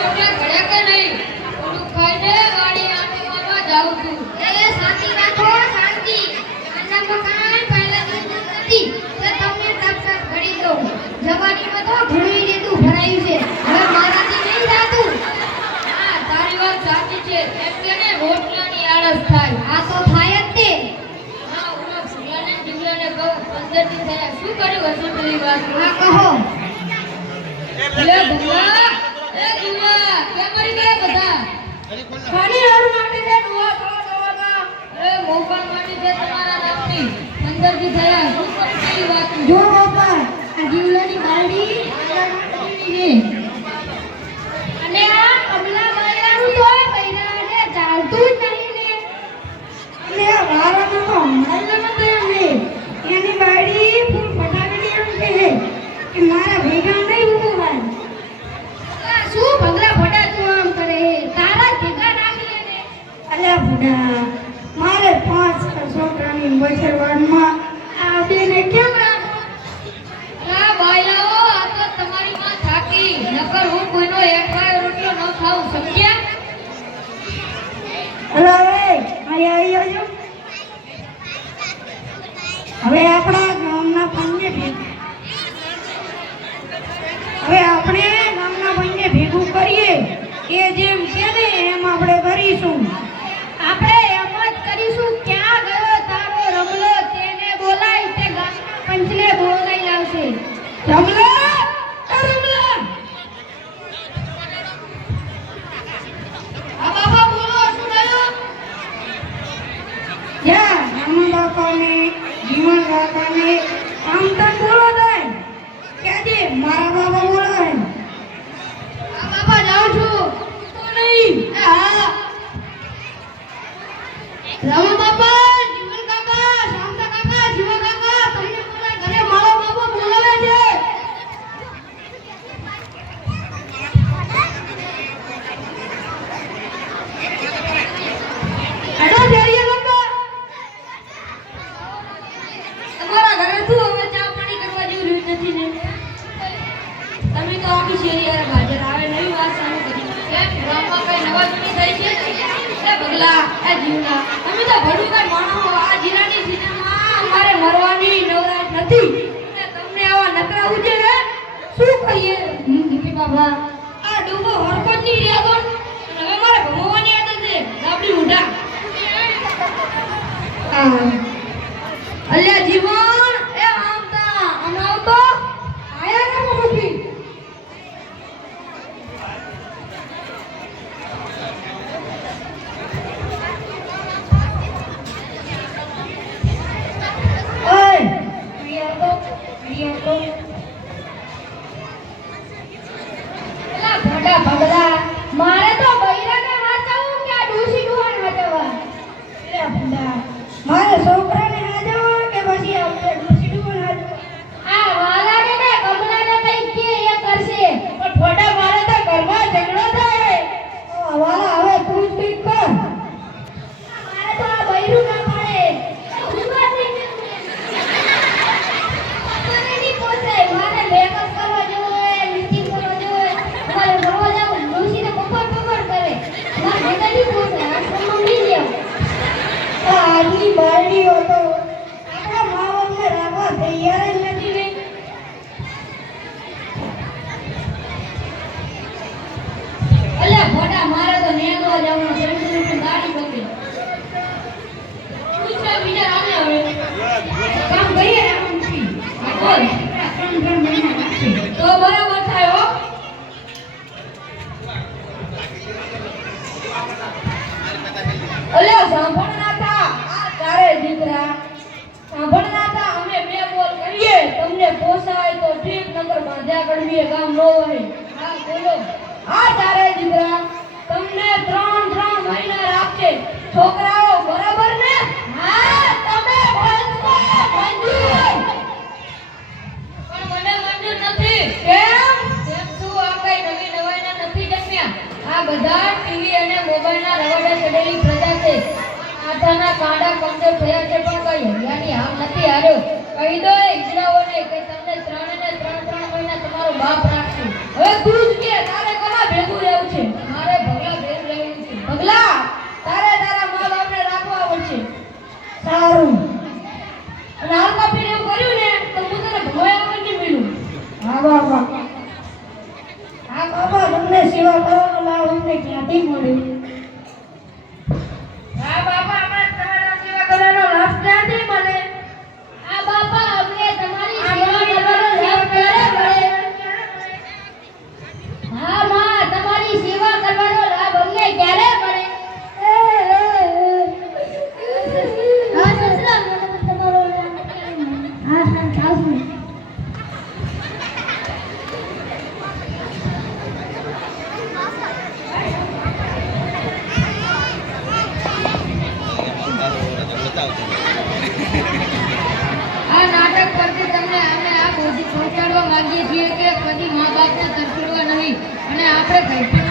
રોટલા ઘડ્યા કે નહીં? થોડું ખાઈને વાડી આંટો મારવા જાઉં છું. એ શાંતિ રાખો, શાંતિ. આના મકાન પહેલા નથી તો તમને તરત ઘડી દઉં. જવાનીમાં તો ઘણું જેટલું ભરાયું છે. હવે મારાથી નહીં થાતું. હા, તારી વાત સાચી છે. એમ કે ને રોટલાની આળસ થાય. આ તો થાય જ તે. હા, ઓલા ભૂલાને જીવલાને કહું 15 દી થયા. શું કર્યું હશે પેલી વાત? હા કહો. લે ભગલા, એ જીવલા, કેમ મરી ગયા બધા? ખાલી હારું માટે છે ડુઆ ખાવા. એ મોબાઈલ માટે છે તમારા નામની 15 દી થયા. શું કર્યું પેલી વાત? જો બાપા આ જીવલાની બારડી છે અને આ કમલા બાયરાનું તો બૈરાને ચાલતું જ નહીં ને. અને આ વારાનો તો હમણાં તો એમ ને એની બારડી ફૂલ ફટાકડી એમ કહે કે મારા ભેગા નહીં ઉભવાય. આ શું ભગરા ફટા તું આમ કરે તારા ભેગા નાખી લે ને. અલ્યા બુડા મારે 5 છોકરાની બચરવાડમાં આ બેને કેમ રાખો? આ બાયલાઓ, આ તો તમારી માં થાકી. નકર હું કોઈનો એકવાય રોટલો ન ખાઉં. સમજ્યા? હલો હવે અહીંયા આવી આવજો. હવે આપણા ગામના ભાઈને ભેગું કરીએ. એ જેમ કે ને એમ આપણે કરીશું. આપણે એમ જ કરીશું. ક્યાં ગયો તારો રમલો? તેને બોલાય તે ગામના પંચને બોલાઈ લાવશે. રમલો, એ રમલો. આ બાબા બોલો, શું થયું? યા રામા બાપાને જીવન બાપાને આમ તક બોલો થાય કે મારા બાબા બોલો હે. આ બાબા જાઉં છું તો નહીં. હા રામા બાપા, જીવન કાકા, શાંતા કાકા, જીવન કાકા તમને બોલાય ઘરે મારો બાબા બોલાવે છે. હેડો જઈએ કાકા. તમારા ઘરે શું હવે ચા પાણી કરવા જેવું રહ્યું નથી ને? તમે તો આખી શેરી યાર હાજર આવે નવી વાત ચાલુ કરી. કેમ ગામમાં કઈ નવા જૂની થઈ છે? એ ભગલા, એ જીવલા, તમે તો ભડું કઈ માણો. આ જીરાની સીઝનમાં અમારે મરવાની નવરાશ નથી. અને તમને આવા નકરા ઉજે હે? શું કહીએ દીપી બાબા? આ ડૂબો હરકત ની રહ્યા તો હવે મારે ભમવાની આદત છે. ગાબડી ઉડા. અલ્યા જીવન એ આમતા અનાવતો આયા ને મુખી. ઓય પ્રિયા તો એલા ભડા ભગલા મારે તો બૈરાને વાંચાવું કે આ ડૂસી ડુહાને વાંચાવા? એલા ભડા મારે છોકરાને હાજવા કે પછી આપણે ડૂસી ડુહાને હાજવા? આ વાલાને ને કમલાને કઈ કે એ કરશે પણ ફોટા મારે તો ઘરમાં ઝઘડો થાય. ઓ વાલા હવે તું જ કઈક કર. મારે તો આ બૈરું ના પાડે. ઉભા થઈ ગયું. મને નહીં પોસાય. મારે મેકઅપ કરવા જવું હોય, લિપસ્ટિક કરવા જવું હોય, મારે ભણવા જવું. ડૂસીને પકડ કરે. મારે ભેગા નહીં પોસાય. આશ્રમમાં નહીં જાવ. આજની બારડીઓ તો આપણા માઓને રાખવા તૈયાર જ નથી ને. અલ્યા ભોડા મારે તો નેગવા જવાનું છે. ગાડી પકડી પૂછા બીજા આવે હવે કામ કરીએ ને આમ નથી. બોલ 3 મહિના લાગશે તો બરાબર થાય હો. અલ્યા સાંભળના તા આ તારે દીકરા સાંભળના તા. અમે બે બોલ કરીએ તમને પોસાય તો ઠીક, નગર બાંધ્યા કરવીએ કામ ન હોય. હા બોલો. આ તારે દીકરા તમને 3 મહિના રાખશે. છોકરાઓ બરાબર ને? હા તમે ભણશો મંજૂર. પણ મને મંજૂર નથી. કેમ? કેમ શું આ કઈ નવી નવાઈના નથી જમ્યા? આ બધા ટીવી અને મોબાઈલના રવાડે ચડેલી પ્રજા છે. આઠાના કાંડા કમજોર થયા છે પણ કઈ હરિયાની હાવ નથી હાર્યો. કહી દો એ ઈજરાઓને કે તમને 3 મહિના તમારો બાપ રાખશે. હવે તું જ કે તારે કોના ભેગું રહેવું છે? બાપા તમને સેવા કરવાનો લાભ અમને ક્યાંથી મળે? હા બાપા, અમને તમારા સેવા કરવાનો લાભ ક્યાંથી મળે? આ બાપા અમને તમારી સેવા કરવાનો લાભ ક્યારે મળે? હા માં, તમારી સેવા કરવાનો લાભ અમને ક્યારે મળે? હા સસરા, મને તમારો લાભ ક્યારે મળે? હા આવશું. આ નાટક પરથી તમને અમે આ પહોંચાડવા માંગીએ છીએ કે કદી મા બાપને તરફડવા નહીં અને આપણે ઘરથી